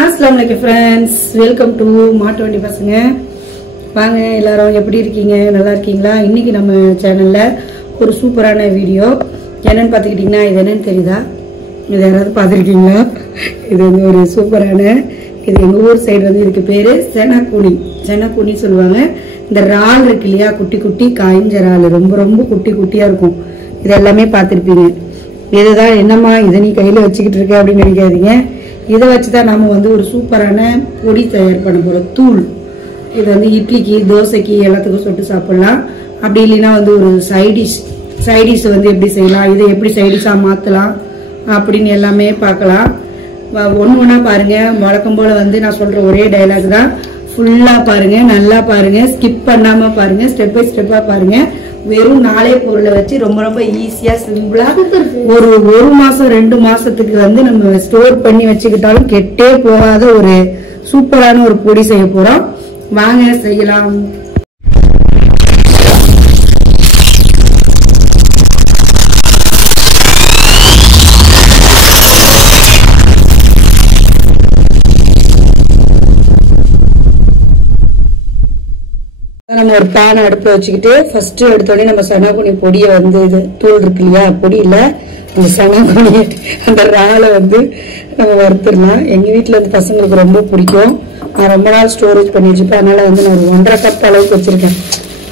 Assalamualaikum friends, welcome to மாட்டு வண்டி பசங்க. வாங்க எல்லாரும் எப்படி இருக்கீங்க? நல்லா இருக்கீங்களா? இன்னைக்கு நம்ம சேனல்ல ஒரு சூப்பரான வீடியோ. என்னன்னு பாத்துக்கிட்டீங்கன்னா இது என்னன்னு தெரியுதா? இது யாராவது பாத்திருக்கீங்களா? இது வந்து ஒரு சூப்பரான, இது எங்க ஊர் சைடு வந்து இதுக்கு பேரு செனக்குனி. செனக்குனி சொல்லுவாங்க. இந்த இறால் இருக்கு இல்லையா, குட்டி குட்டி காய்ஞ்ச இறால், ரொம்ப ரொம்ப குட்டி குட்டியா இருக்கும். இது எல்லாமே பாத்திருப்பீங்க. இதுதான் என்னம்மா இதை நீ கையில வச்சுக்கிட்டு இருக்க அப்படின்னு நினைக்காதீங்க. இதை வச்சுதான் நம்ம வந்து ஒரு சூப்பரான பொடி தயார் பண்ண போறோம். தூள். இது வந்து இட்லிக்கு, தோசைக்கு எல்லாத்துக்கும் சொட்டு சாப்பிடலாம். அப்படி இல்லைன்னா வந்து ஒரு சைடிஷ் வந்து எப்படி செய்யலாம், இதை எப்படி சைடிஷா மாத்தலாம் அப்படின்னு எல்லாமே பார்க்கலாம். ஒண்ணா பாருங்க. வழக்கம் போல வந்து நான் சொல்ற ஒரே டைலாக் தான். ஃபுல்லா பாருங்க, நல்லா பாருங்க, ஸ்கிப் பண்ணாம பாருங்க, ஸ்டெப் பை ஸ்டெப்பா பாருங்க. வெறும் 4 பொருளை வச்சு ரொம்ப ரொம்ப ஈஸியா சிம்பிளா ஒரு மாசம் 2 மாசத்துக்கு வந்து நம்ம ஸ்டோர் பண்ணி வச்சுக்கிட்டாலும் கெட்டே போகாத ஒரு சூப்பரான ஒரு பொடி செய்ய போறோம். வாங்க செய்யலாம். நம்ம ஒரு பேன் அடுப்புல வச்சுக்கிட்டு ஃபர்ஸ்ட் எடுத்தோடனே நம்ம சனாகுனி பொடியை வந்து, இது தூள் இருக்கு இல்லையா, பொடி இல்ல, அந்த சனாகுனி அந்த இறாலை வந்து நம்ம வறுத்துடலாம். எங்க வீட்டுல வந்து பசங்களுக்கு ரொம்ப பிடிக்கும். நான் ரொம்ப நாள் ஸ்டோரேஜ் பண்ணி வச்சுப்பேன். அதனால வந்து நான் ஒரு 1.5 கப் அளவுக்கு வச்சிருக்கேன்.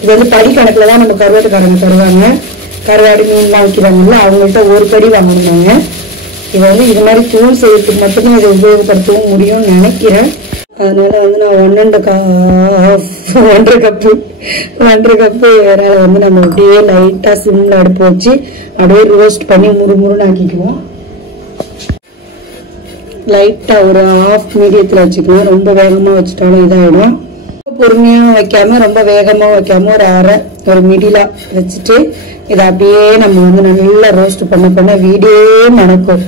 இது வந்து படி கணக்குல தான் நம்ம கருவாட்டுக்காரங்க தருவாங்க. கருவாடு மீன்லாம் வைக்கிறாங்கல்ல, அவங்கள்ட்ட ஒரு படி வாங்கினாங்க. இது வந்து இது மாதிரி தூள் செய்யறதுக்கு மட்டும்தான் இதை உபயோகப்படுத்தவும் முடியும்னு நினைக்கிறேன். அதனால வந்து நான் 1.5 கப்பு இறாலை வந்து நம்ம அப்படியே லைட்டா சிம்ல அடுப்பு வச்சு அப்படியே ரோஸ்ட் பண்ணி முறுமுறுன்னு ஆக்கிக்குவோம். லைட்டா ஒரு 1/2 மீடியத்துல வச்சுக்குவோம். ரொம்ப வேகமா வச்சுட்டாலும் இதாயிடும். பொறுமையா வைக்காம ரொம்ப வேகமா வைக்காம ஒரு மிடிலா வச்சுட்டு இதை அப்படியே நம்ம வந்து நல்லா ரோஸ்ட் பண்ண வீடே மணக்கும்.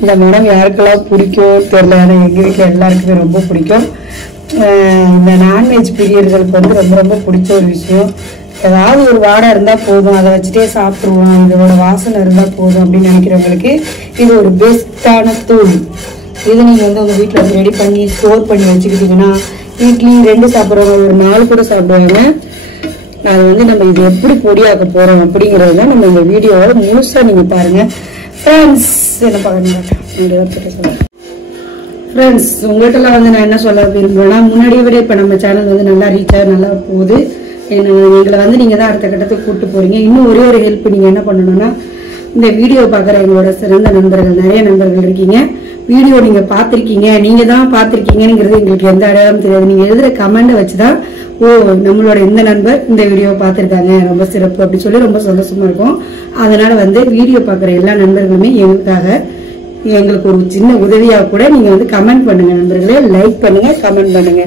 இந்த மனம் யாருக்கெல்லாம் பிடிக்கும் தெரியல, ஆனா எங்க வீட்டுல எல்லாருக்குமே ரொம்ப பிடிக்கும். இந்த நான்வெஜ் பிரியர்களுக்கு வந்து ரொம்ப ரொம்ப பிடிச்ச ஒரு விஷயம். ஏதாவது ஒரு வாடை இருந்தா போதும், அதை வச்சுட்டே சாப்பிடுவோம், இதோட வாசனை இருந்தா போதும் அப்படின்னு நினைக்கிறவங்களுக்கு இது ஒரு பெஸ்டான தூள். இது நீங்க வந்து உங்க வீட்டுல வந்து ரெடி பண்ணி ஸ்டோர் பண்ணி வச்சுக்கிட்டீங்கன்னா வீட்லி 2 சாப்பிட்றவங்க ஒரு 4 கூட சாப்பிடுவாங்க. அது வந்து நம்ம இது எப்படி பொடியாக்க போறோம் அப்படிங்கறத நம்ம இந்த வீடியோவோட முழுசா நீங்க பாருங்க. ஃப்ரெண்ட்ஸ் என்ன பாருங்க ஃப்ரெண்ட்ஸ், உங்கள்கிட்ட வந்து நான் என்ன சொல்ல விரும்புறேன்னா, முன்னாடியை விட இப்ப நம்ம சேனல் வந்து நல்லா ரீச் ஆகி நல்லா போகுது. எங்களை வந்து நீங்க தான் அடுத்த கட்டத்துக்கு கூட்டு போறீங்க. இன்னும் ஒரே ஒரு ஹெல்ப் நீங்க என்ன பண்ணணும்னா, இந்த வீடியோ பாக்குற எங்களோட சிறந்த நண்பர்கள், நிறைய நண்பர்கள் இருக்கீங்க. வீடியோ நீங்க பாத்திருக்கீங்க, நீங்க தான் பாத்திருக்கீங்கிறது எங்களுக்கு எந்த அடையாளம் தெரியாது. நீங்க எழுதுற கமெண்ட் வச்சுதான் ஓ நம்மளோட இந்த நண்பர் இந்த வீடியோ பாத்திருக்காங்க, ரொம்ப சிறப்பு அப்படி சொல்லி ரொம்ப சந்தோஷமா இருக்கும். அதனால வந்து வீடியோ பாக்குற எல்லா நண்பர்களுமே எங்களுக்கு ஒரு சின்ன உதவியா கூட நீங்க வந்து கமெண்ட் பண்ணுங்க நண்பர்களே. லைக் பண்ணுங்க, கமெண்ட் பண்ணுங்க.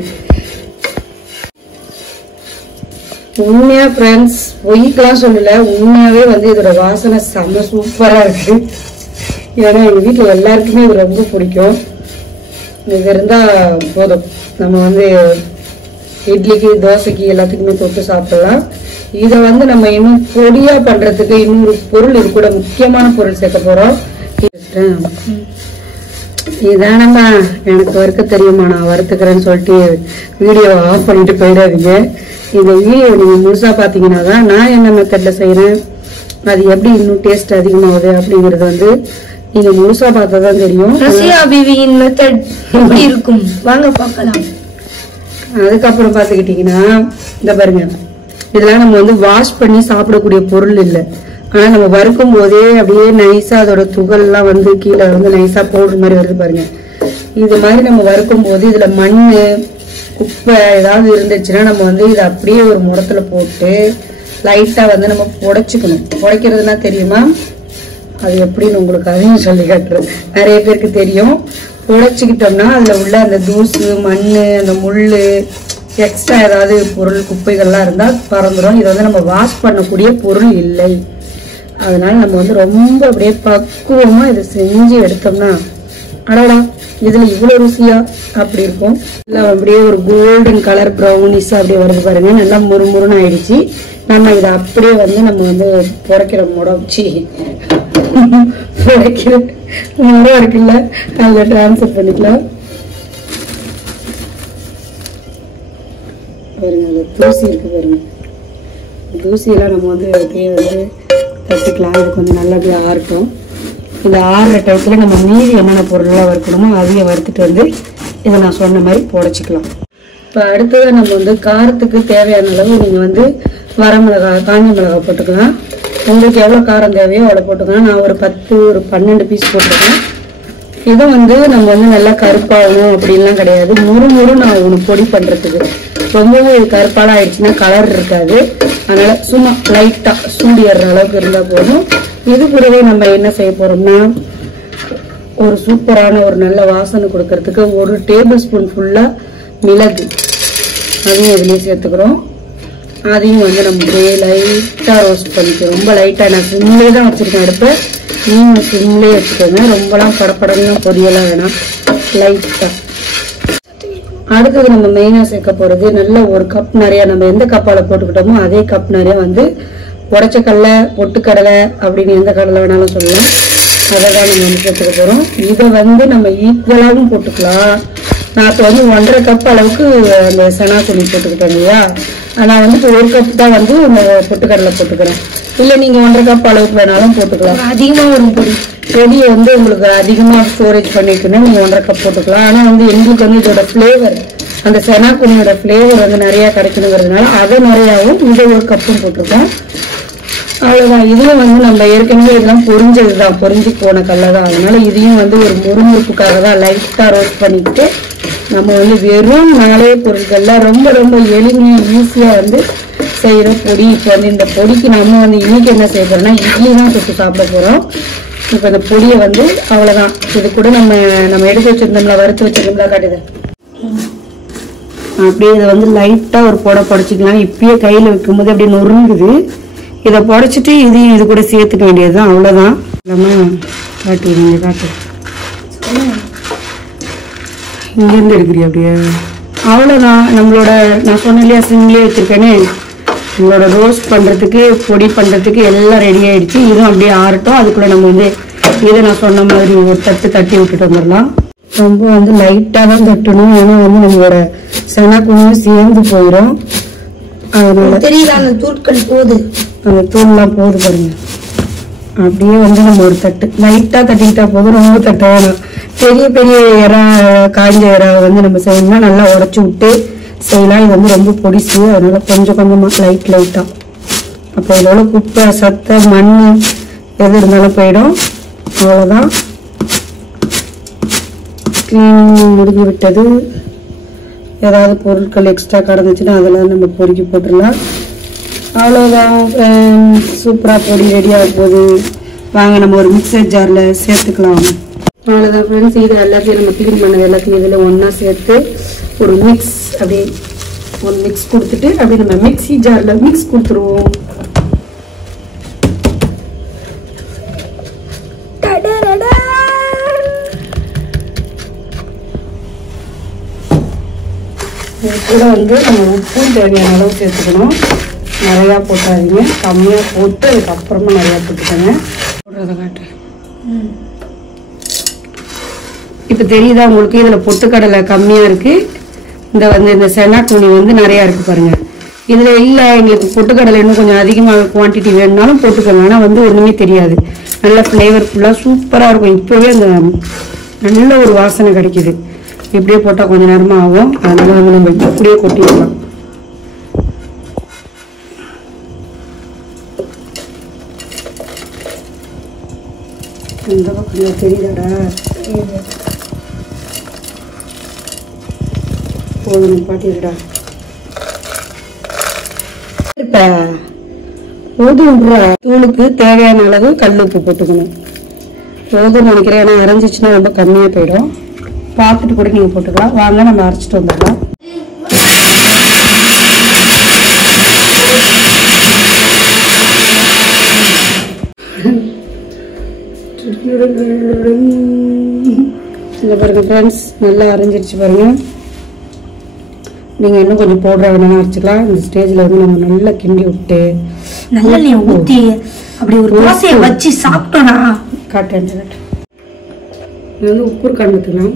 உண்மையா ஃப்ரெண்ட்ஸ், பொய்க்கெல்லாம் சொல்லல, உண்மையாவே வந்து இதோட வாசனை செம்ம சூப்பரா இருக்கு. ஏன்னா எங்க வீட்டுல எல்லாருக்குமே இது ரொம்ப பிடிக்கும். இது இருந்தா போதும், நம்ம வந்து இட்லிக்கு, தோசைக்கு எல்லாத்துக்குமே தொட்டு சாப்பிடலாம். இதை வந்து நம்ம இன்னும் பொடியா பண்றதுக்கு இன்னொரு பொருள் இது கூட முக்கியமான பொருள் சேர்க்க போறோம். இதானம்மா எனக்கு வறுக்க தெரியுமா, நான் வறுத்துக்கிறேன்னு சொல்லிட்டு வீடியோ ஆஃப் பண்ணிட்டு போயிடாதீங்க. இந்த வீடியோ நீங்க முழுசா பாத்தீங்கன்னா தான் நான் என்ன மெத்தட்ல செய்யறேன், அது எப்படி இன்னும் டேஸ்ட் அதிகமாகுது அப்படிங்கறது வந்து நீங்க முழுசா பார்த்தாதான் தெரியும். மெத்தட் எப்படி இருக்கும் வாங்க பார்க்கலாம். அதுக்கப்புறம் பாத்துக்கிட்டீங்கன்னா இந்த பாருங்க, இதெல்லாம் நம்ம வந்து வாஷ் பண்ணி சாப்பிடக்கூடிய பொருள் இல்லை. ஆனா நம்ம வறுக்கும் போதே அப்படியே நைஸா அதோட துகள் எல்லாம் வந்து கீழே வந்து நைஸா பவுடர் மாதிரி வருது பாருங்க. இது மாதிரி நம்ம வறுக்கும் போது இதுல மண்ணு, குப்பை ஏதாவது இருந்துச்சுன்னா நம்ம வந்து இதை அப்படியே ஒரு முறத்துல போட்டு லைட்டா வந்து நம்ம புடைச்சுக்கணும். புடைக்கிறதுனா தெரியுமா, அது எப்படின்னு உங்களுக்கு அதையும் சொல்லி காட்டுறேன். நிறைய பேருக்கு தெரியும். புடைச்சுக்கிட்டோம்னா அதுல உள்ள அந்த தூசு, மண்ணு, அந்த முள்ளு, எக்ஸ்ட்ரா ஏதாவது பொருள் குப்பைகள்லாம் இருந்தா பறந்துடும். இதை வந்து நம்ம வாஷ் பண்ணக்கூடிய பொருள் இல்லை. அதனால நம்ம வந்து ரொம்ப அப்படியே பக்குவமா இதை செஞ்சு எடுத்தோம்னா அடடா இதுல இவ்வளவு ருசியா அப்படி இருக்கும். எல்லாம் அப்படியே ஒரு கோல்டன் கலர் ப்ரௌனிஷா அப்படியே வருது பாருங்க. நல்லா முறுமுறுன்னு ஆயிடுச்சு. நம்ம இதை அப்படியே வந்து நம்ம வந்து புடைக்கிற முடச்சி புடைக்கிற முறை இருக்குல்ல, அதில் டிரான்ஸ்ஃபர் பண்ணிக்கலாம். பாருங்க அந்த தூசி இருக்கு பாருங்க. தூசியெல்லாம் நம்ம வந்து அப்படியே வந்து தட்டிக்கலாம். இது கொஞ்சம் நல்லபடியாக ஆறட்டும். இந்த ஆறுற டயத்தில் நம்ம மீதி என்னென்ன பொருள்லாம் வறுக்கணுமோ அதையும் வறுத்துட்டு வந்து இதை நான் சொன்ன மாதிரி புடைச்சிக்கலாம். இப்போ அடுத்ததாக நம்ம வந்து காரத்துக்கு தேவையான அளவு நீங்கள் வந்து வரமிளகாய் காஞ்ச மிளகாய் போட்டுக்கலாம். உங்களுக்கு எவ்வளோ காரம் தேவையோ அவ்வளோ போட்டுக்கலாம். நான் ஒரு 10 ஒரு 12 பீஸ் போட்டிருக்கேன். இதை வந்து நம்ம வந்து நல்லா கருப்பாகணும் அப்படின்லாம் கிடையாது. முறு நான் ஒன்று பொடி பண்ணுறதுக்கு ரொம்பவே கருப்பாலாம் ஆயிடுச்சுன்னா கலர் இருக்காது. அதனால சும்மா லைட்டாக சூடி ஏறுற அளவுக்கு இருந்தால் போதும். இது கூடவே நம்ம என்ன செய்ய போறோம்னா ஒரு சூப்பரான ஒரு நல்ல வாசனை கொடுக்கறதுக்கு 1 டேபிள் ஸ்பூன் ஃபுல்லாக மிளகு அதையும் இதுலேயே சேர்த்துக்கிறோம். அதையும் வந்து நம்ம லைட்டாக ரோஸ்ட் பண்ணிக்கிறோம். ரொம்ப லைட்டாக நான் சிம்லே தான் வச்சுருக்கேன் அடுப்பை. நீங்கள் சிம்லேயே வச்சுக்கோங்க. ரொம்பலாம் படப்படலாம் பொரியெல்லாம் வேணாம், லைட்டாக. அடுத்தது நம்ம மெயினாக சேர்க்க போகிறது நல்ல ஒரு கப் நிறையா நம்ம எந்த கப்பால் போட்டுக்கிட்டோமோ அதே கப் நிறையா வந்து உடச்ச கடலை பொட்டுக்கடலை அப்படின்னு எந்த கடலை வேணாலும் சொல்லலாம். அதை தான் நம்ம வந்து சேர்த்துக்க போகிறோம். இதை வந்து நம்ம ஈக்குவலாகவும் போட்டுக்கலாம். நான் இப்போ வந்து 1.5 கப் அளவுக்கு அந்த சனா துணி போட்டுக்கிட்டேன் இல்லையா. நான் வந்து இப்போ 1 கப் தான் வந்து இந்த பொட்டுக்கடலை போட்டுக்கிறேன். இல்லை நீங்கள் 1.5 கப் அளவுக்கு வேணாலும் போட்டுக்கலாம். அதிகமாக வரும் பொடியை வந்து உங்களுக்கு அதிகமாக ஸ்டோரேஜ் பண்ணிக்கணும் நீங்கள் 1.5 கப் போட்டுக்கலாம். ஆனால் வந்து எங்களுக்கு வந்து இதோட ஃப்ளேவர் அந்த சனா துணியோட ஃப்ளேவர் வந்து நிறையா கிடைக்கணுங்கிறதுனால அதை நிறையாவும் இதை 1 கப்பும் போட்டிருக்கோம். அவ்வளோதான். இதையும் வந்து நம்ம ஏற்கனவே இதெல்லாம் பொரிஞ்சது தான், பொரிஞ்சு போன கடலை தான். அதனால இதையும் வந்து ஒரு முறுமுறுப்புக்காக தான் லைட்டாக ரோஸ்ட் பண்ணிக்கிட்டு நம்ம வந்து வெறும் 4 பொருட்களில் ரொம்ப ரொம்ப எளிமையாக ஈஸியாக வந்து செய்கிற பொடி. இப்போ வந்து இந்த பொடிக்கு நம்ம வந்து இன்னைக்கு என்ன செய்ய போகிறோம்னா இட்லி தான் சுட்டு சாப்பிட போகிறோம். இப்போ இந்த பொடியை வந்து அவ்வளோதான். இது கூட நம்ம எடுத்து வச்சுருந்தோம்ல, வறுத்து வச்சுருந்தோம்ல காட்டுது. அப்படியே இதை வந்து லைட்டாக ஒரு புடைச்சிக்கலாம். இப்பயே கையில் வைக்கும்போது அப்படியே நொறுங்குது. இதை புடைச்சிட்டு இதையும் இது கூட சேர்த்துக்க வேண்டியது தான். அவ்வளோதான். நம்ம காட்டுவீங்க காட்டு இங்கேருந்து எடுக்கிறியா அப்படியே. அவ்வளோதான். நம்மளோட நான் சொன்ன இல்லையா சிம்லேயே வச்சுருக்கேனே, நம்மளோட ரோஸ்ட் பண்ணுறதுக்கு பொடி பண்ணுறதுக்கு எல்லாம் ரெடி ஆகிடுச்சு. இதுவும் அப்படியே ஆறட்டும். அதுக்குள்ளே நம்ம வந்து இதை நான் சொன்ன மாதிரி ஒரு தட்டி விட்டுட்டு வந்துடலாம். ரொம்ப வந்து லைட்டாக தான் தட்டணும். ஏன்னா வந்து நம்மளோட சனா கொஞ்சம் சேர்ந்து போயிடும். அதனால தெரியல அந்த தூட்கள் போகுது, அந்த தூள்லாம் போகுது பாருங்க. அப்படியே வந்து நம்ம ஒரு தட்டு லைட்டாக தட்டிக்கிட்டா போதும். ரொம்ப தட்ட வேணாம். பெரிய பெரிய இறா காய்ஞ்ச இறாவை வந்து நம்ம செய்யணும்னா நல்லா உடச்சி விட்டு செய்யலாம். இது வந்து ரொம்ப பொடிசு. அதனால கொஞ்சம் கொஞ்சமாக லைட்டாக. அப்போ இதோட குப்பை சத்தை மண் எது இருந்தாலும் போயிடும். அவ்வளோதான். கிளீனிங் முடிஞ்சு விட்டது. ஏதாவது பொருட்கள் எக்ஸ்ட்ரா கடந்துச்சுன்னா அதெல்லாம் நம்ம பொறுக்கி போட்டுடலாம். அவ்வளோதான். சூப்பராக பொடி ரெடியாக போகுது. வாங்க நம்ம ஒரு மிக்சர் ஜாரில் சேர்த்துக்கலாம். அவ்வளோதான் ஃப்ரெண்ட்ஸ். இது எல்லாத்தையும் நம்ம க்ளீன் பண்ணது எல்லாத்தையும் இதில் ஒன்றா சேர்த்து ஒரு மிக்ஸ் அப்படியே ஒரு மிக்ஸ் கொடுத்துட்டு அப்படியே நம்ம மிக்ஸி ஜாரில் மிக்ஸ் கொடுத்துருவோம். இது கூட வந்து நம்ம உப்பும் தேவையான அளவு சேர்த்துக்கணும். நிறையா போட்டாதீங்க, கம்மியாக போட்டு அதுக்கப்புறமா நிறையா போட்டுக்கோங்க. போடுறத காட்டுறேன். இப்போ தெரியுதா உங்களுக்கு, இதில் பொட்டுக்கடலை கம்மியாக இருக்குது. இந்த செனா துணி வந்து நிறையா இருக்குது பாருங்கள். இதில் இல்லை எங்களுக்கு பொட்டுக்கடலை இன்னும் கொஞ்சம் அதிகமாக குவான்டிட்டி வேணும்னாலும் போட்டுக்கோங்க. ஆனால் வந்து ஒன்றுமே தெரியாது. நல்ல ஃப்ளேவர்ஃபுல்லாக சூப்பராக இருக்கும். இப்போவே அந்த நல்ல ஒரு வாசனை கிடைக்கிது. இப்படியே போட்டால் கொஞ்சம் நேரமாக ஆகும். அதனால வந்து நம்ம இப்படியே கொட்டிடலாம். இந்த பக்கம் தெரியுதாடா, போதும் பாட்டிடா. போதும்ன்ற தூளுக்கு தேவையான அளவு கல் உப்பு போட்டுக்கணும். போதும்னு நினைக்கிறேன். ஏன்னா அரைஞ்சிச்சுன்னா ரொம்ப கம்மியாக போயிடும். பார்த்துட்டு கூட நீங்கள் போட்டுக்கலாம். வாங்க நம்ம அரைச்சிட்டு வந்துடலாம். இங்கே பாருங்க ஃப்ரெண்ட்ஸ், நல்லா அரைஞ்சிருச்சு பாருங்க. நீங்கள் இன்னும் கொஞ்சம் போடுற வேணாலும் அரைச்சிக்கலாம். இந்த ஸ்டேஜில் வந்து நம்ம நல்லா கிண்டி விட்டு நல்லெண்ணெய் ஊற்றி அப்படி ஒரு தோசையை வச்சு சாப்பிட்டோன்னா காட்டேன். இது வந்து உப்பு கண்டுக்கலாம்.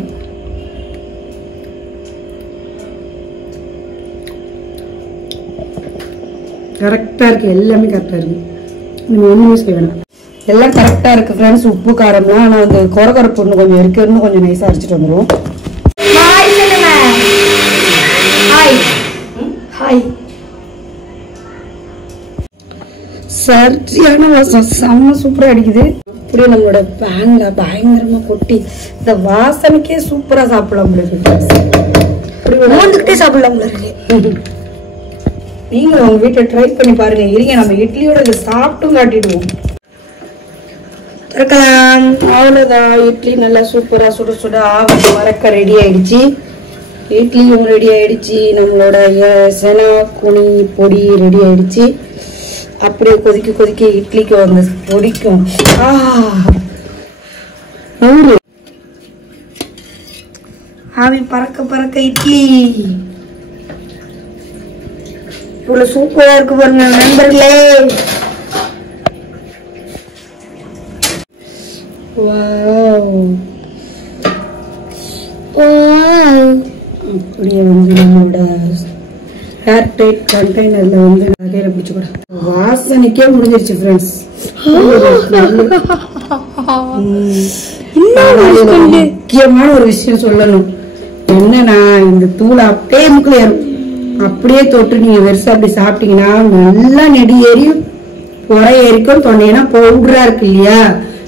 கரெக்டா இருக்கு, எல்லாமே கரெக்டா இருக்கு. நீங்க ஒண்ணுமே செய்ய வேணாம், எல்லாம் கரெக்டா இருக்கு ஃப்ரெண்ட்ஸ். உப்பு காரம்லாம் ஆனா அந்த கொரகொரப்பு இன்னும் கொஞ்சம் இருக்கு, இன்னும் கொஞ்சம் நைஸா அரைச்சிட்டு வந்துடும். ஹாய் சொல்லுங்க. Hi hi. சரியான வாசம், செம்ம சூப்பரா அடிக்குது. அப்படியே நம்மளோட பேன்ல பயங்கரமா கொட்டி இந்த வாசனைக்கே சூப்பரா சாப்பிடலாம் மூந்துக்கிட்டே சாப்பிடலாம் இருக்கு. நீங்க உங்க வீட்டை ட்ரை பண்ணி பாருங்க. இருங்க நம்ம இட்லியோட இதை சாப்பிட்டும் காட்டிடுவோம். திறக்கலாம். அவ்வளவுதான், இட்லி நல்லா சூப்பரா சுட சுட ஆவி மறக்க ரெடி ஆயிடுச்சு. இட்லியும் ரெடி ஆயிடுச்சு, நம்மளோட செனா குனி பொடி ரெடி ஆயிடுச்சு. அப்படியே கொதிக்க கொதிக்க இட்லிக்கு வந்து பொடிக்கும். ஆவி பறக்க பறக்க இட்லி இவ்வளவு சூப்பரா இருக்கு பாருங்க நண்பர்களே. அப்படியே வந்து நம்மளோட ஏர் டைட் கண்டெய்னர்ல வந்து நகையில பிடிச்சு கூட வாசனைக்கே முடிஞ்சிருச்சு ஃப்ரெண்ட்ஸ். முக்கியமான ஒரு விஷயம் சொல்லணும் என்னன்னா, இந்த தூள் அப்படியே முக்கிய அப்படியே தொட்டு நீங்க வெறுசா அப்படி சாப்பிட்டீங்கன்னா நல்லா நெடி ஏறி புறை ஏறிக்கும். தொண்டைனா பவுடரா இருக்கு இல்லையா,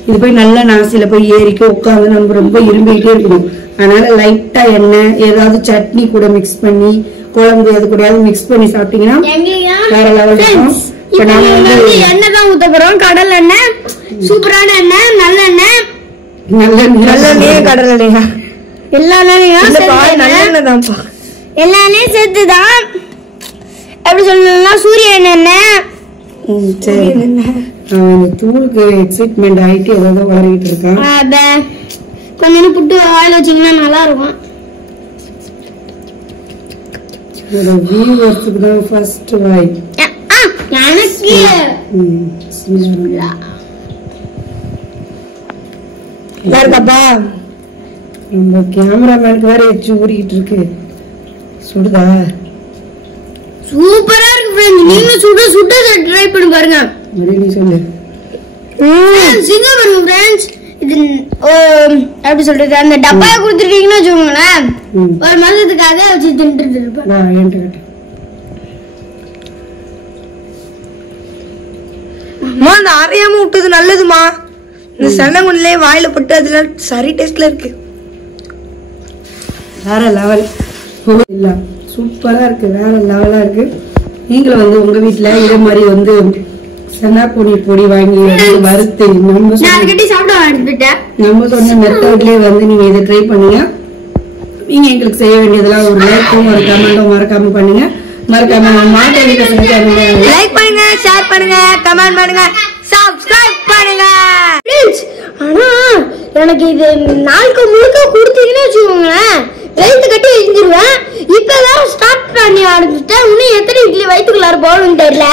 இது போய் நல்லா நாசில போய் ஏறிக்கும். உட்காந்து நம்ம ரொம்ப இரும்பிக்கிட்டே இருக்கணும். அதனால லைட்டா எண்ணெய் ஏதாவது சட்னி கூட மிக்ஸ் பண்ணி, குழம்பு அது கூட மிக்ஸ் பண்ணி சாப்பிட்டீங்கன்னா வேற லெவல் இருக்கும். எண்ணெய் தான் ஊத்த போறோம், கடல் எண்ணெய், சூப்பரான எண்ணெய், நல்ல எண்ணெய், நல்லெண்ணெய் கடல் எண்ணெயா எல்லா எண்ணெயும் சேர்த்துதான். எப்படி சொல்லணும்னா சூரிய எண்ணெய். சரி, இந்த தூளுக்கு எக்ஸைட்மெண்ட் ஆயிட்டு ஏதாவது வளரிட்டு இருக்கான். கொஞ்சம் புட்டு ஆயில் வச்சீங்கன்னா நல்லா இருக்கும். வியூவர்ஸ்க்கு தான் ஃபர்ஸ்ட் வாய். எனக்கு யாருக்காப்பா நம்ம கேமராமேனுக்கு வேற எச்சு ஊறிக்கிட்டு இருக்கு. சுடுதா? சூப்பரா இருக்கு ஃப்ரெண்ட்ஸ். நீங்க சுட சுட ட்ரை பண்ணி பாருங்க. மறுபடியும் சொல்லு. சிங்க பாருங்க ஃப்ரெண்ட்ஸ். இது எப்படி சொல்றது, அந்த டப்பாயை கொடுத்துட்டீங்கன்னு வச்சுக்கோங்களேன், ஒரு மாசத்துக்காக வச்சு தின்னுட்டு இருப்பேன். அந்த அரையாம விட்டது நல்லதுமா. இந்த சனங்குள்ளே வாயில போட்டு அதுல சரி டேஸ்ட்ல இருக்கு. வேற லெவல் இல்ல, சூப்பரா இருக்கு, வேற லெவலா இருக்கு. நீங்களும் வந்து உங்க வீட்டுல இதே மாதிரி வந்து சென்னா பொடி வாங்கி வறுத்து நம்ம சொன்ன மெத்தட்லயே வந்து நீங்க இதை ட்ரை பண்ணுங்க. நீங்க எங்களுக்கு செய்ய வேண்டியதெல்லாம் ஒரு லைக்கும் ஒரு கமெண்டும் மறக்காம பண்ணுங்க. மறக்காம லைக் பண்ணுங்க, ஷேர் பண்ணுங்க, கமெண்ட் பண்ணுங்க, சப்ஸ்கிரைப் பண்ணுங்க. ஆனா எனக்கு இது நாளுக்கு முழுக்க கொடுத்தீங்கன்னு வச்சுக்கோங்களேன், வயிற்று கட்டி எழுந்திருவேன். இப்பதான் ஸ்டார்ட் பண்ணி ஆரம்பிச்சுட்டேன். இன்னும் எத்தனை இட்லி வயிற்றுக்குள்ளார போகணும்னு தெரியல.